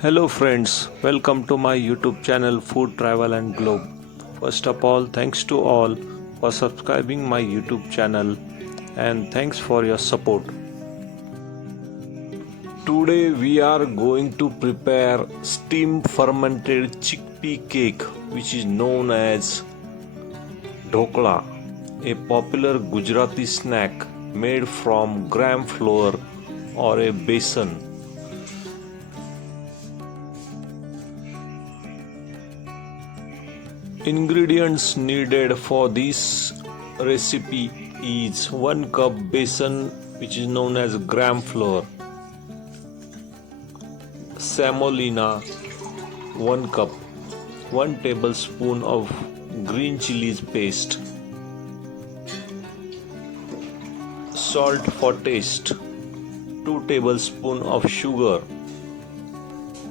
Hello friends, welcome to my YouTube channel Food Travel and Globe. First of all, thanks to all for subscribing my YouTube channel and thanks for your support. Today we are going to prepare steam fermented chickpea cake which is known as Dhokla, a popular Gujarati snack made from gram flour or a besan. Ingredients needed for this recipe is 1 cup besan which is known as gram flour, semolina 1 cup, 1 tablespoon of green chilies paste, salt for taste, 2 tablespoons of sugar,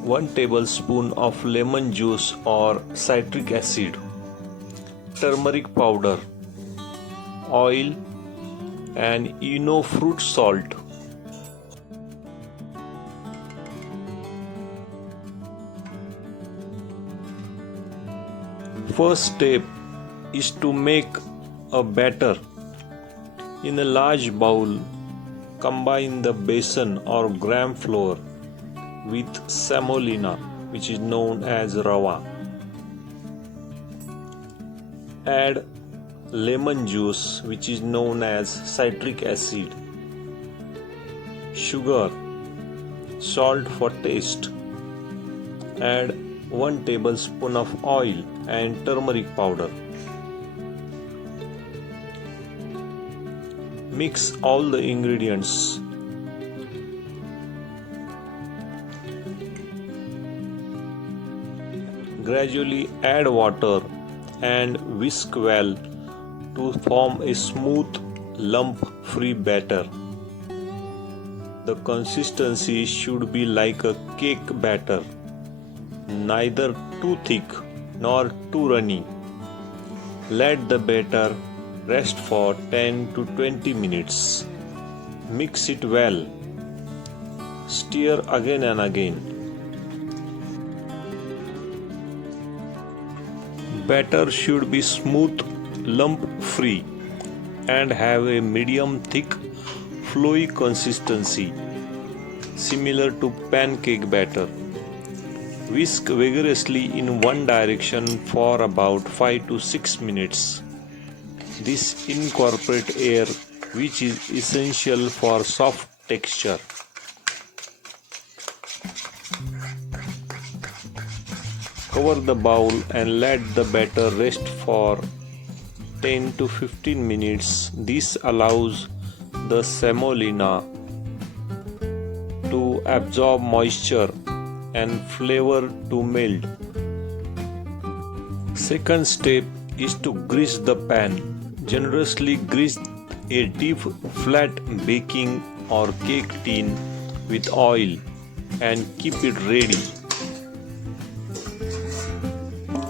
1 tablespoon of lemon juice or citric acid, turmeric powder, oil and fruit salt. First step is to make a batter. In a large bowl, combine the besan or gram flour with semolina which is known as rava. Add lemon juice which is known as citric acid, sugar, salt for taste. Add 1 tablespoon of oil and turmeric powder. Mix all the ingredients. Gradually add water and whisk well to form a smooth lump-free batter. The consistency should be like a cake batter, neither too thick nor too runny. Let the batter rest for 10 to 20 minutes. Mix it well. Stir again and again. Batter should be smooth, lump-free and have a medium thick, flowy consistency, similar to pancake batter. Whisk vigorously in one direction for about 5 to 6 minutes. This incorporates air which is essential for soft texture. Cover the bowl and let the batter rest for 10 to 15 minutes. This allows the semolina to absorb moisture and flavor to meld. Second step is to grease the pan. Generously grease a deep flat baking or cake tin with oil and keep it ready.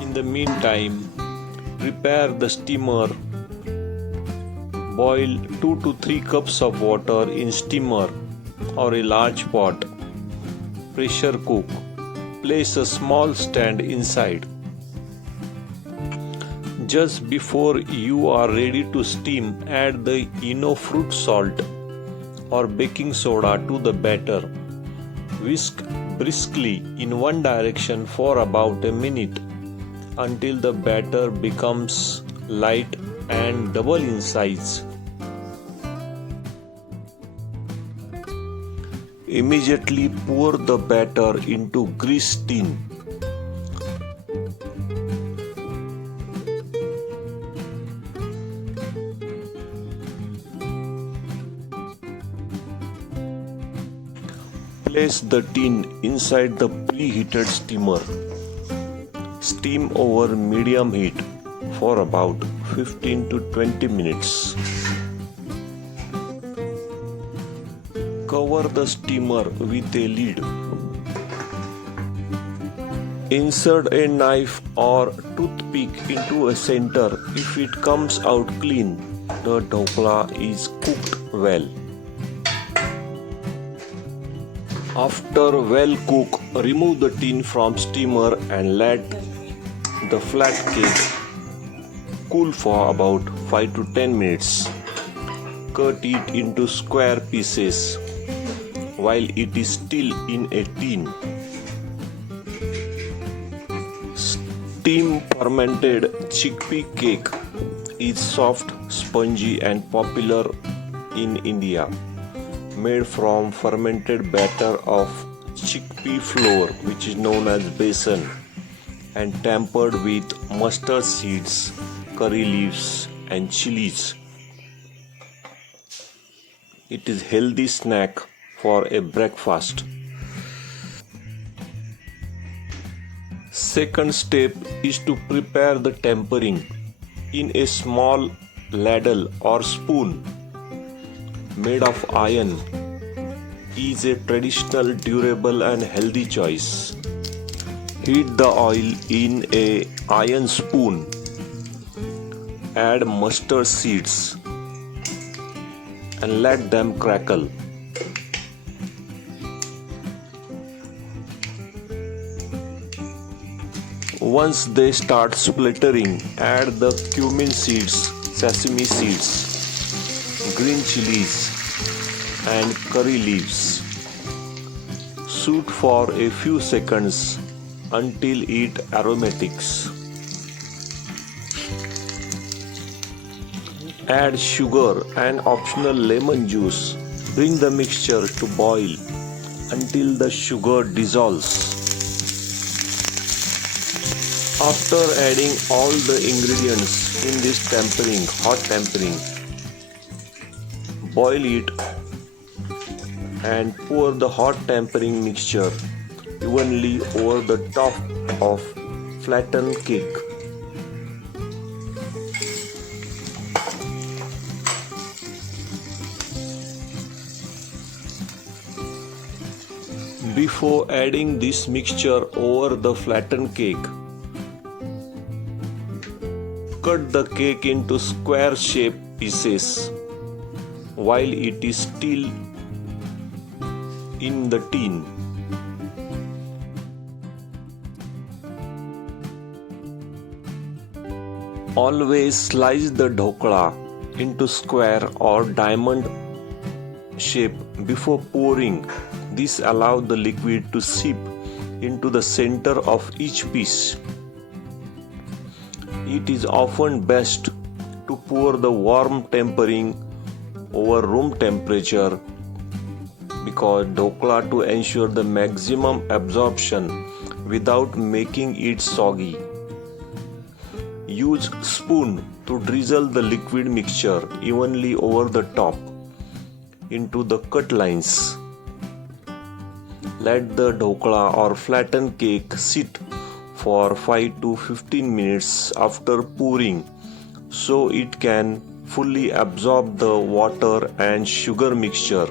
In the meantime, prepare the steamer. Boil 2 to 3 cups of water in steamer or a large pot. Pressure cook. Place a small stand inside. Just before you are ready to steam, add the fruit salt or baking soda to the batter. Whisk briskly in one direction for about a minute until the batter becomes light and double in size. Immediately pour the batter into greased tin. Place the tin inside the preheated steamer. Steam over medium heat for about 15 to 20 minutes. Cover the steamer with a lid. Insert a knife or toothpick into a center. If it comes out clean, the dhokla is cooked well. After well cook, remove the tin from steamer and let the flat cake cool for about 5 to 10 minutes. Cut it into square pieces while it is still in a tin. Steam fermented chickpea cake is soft, spongy and popular in India. Made from fermented batter of chickpea flour, which is known as besan, and tempered with mustard seeds, curry leaves and chilies. It is healthy snack for a breakfast. Second step is to prepare the tempering. In a small ladle or spoon made of iron is a traditional, durable and healthy choice. Heat the oil in a iron spoon. Add mustard seeds and let them crackle. Once they start splattering, add the cumin seeds, sesame seeds, green chilies and curry leaves. Saute for a few seconds until it aromatics. Add sugar and optional lemon juice. Bring the mixture to boil until the sugar dissolves. After adding all the ingredients in this hot tempering, boil it and pour the hot tempering mixture evenly over the top of flattened cake. Before adding this mixture over the flattened cake, cut the cake into square shaped pieces while it is still in the tin. Always slice the dhokla into square or diamond shape before pouring. This allows the liquid to seep into the center of each piece. It is often best to pour the warm tempering over room temperature because dhokla to ensure the maximum absorption without making it soggy. Use spoon to drizzle the liquid mixture evenly over the top into the cut lines. Let the dhokla or flattened cake sit for 5 to 15 minutes after pouring so it can fully absorb the water and sugar mixture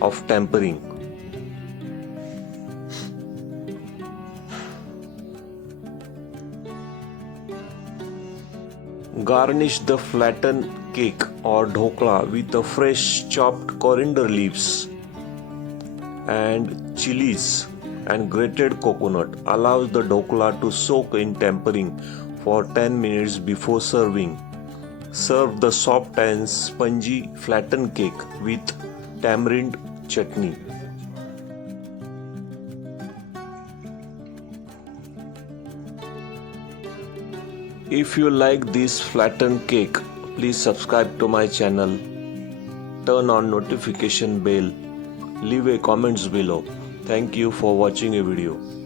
of tempering. Garnish the flattened cake or dhokla with the fresh chopped coriander leaves and chilies and grated coconut. Allows the dhokla to soak in tempering for 10 minutes before serving. Serve the soft and spongy flattened cake with tamarind chutney. If you like this flattened cake, please subscribe to my channel, turn on notification bell, leave a comments below. Thank you for watching a video.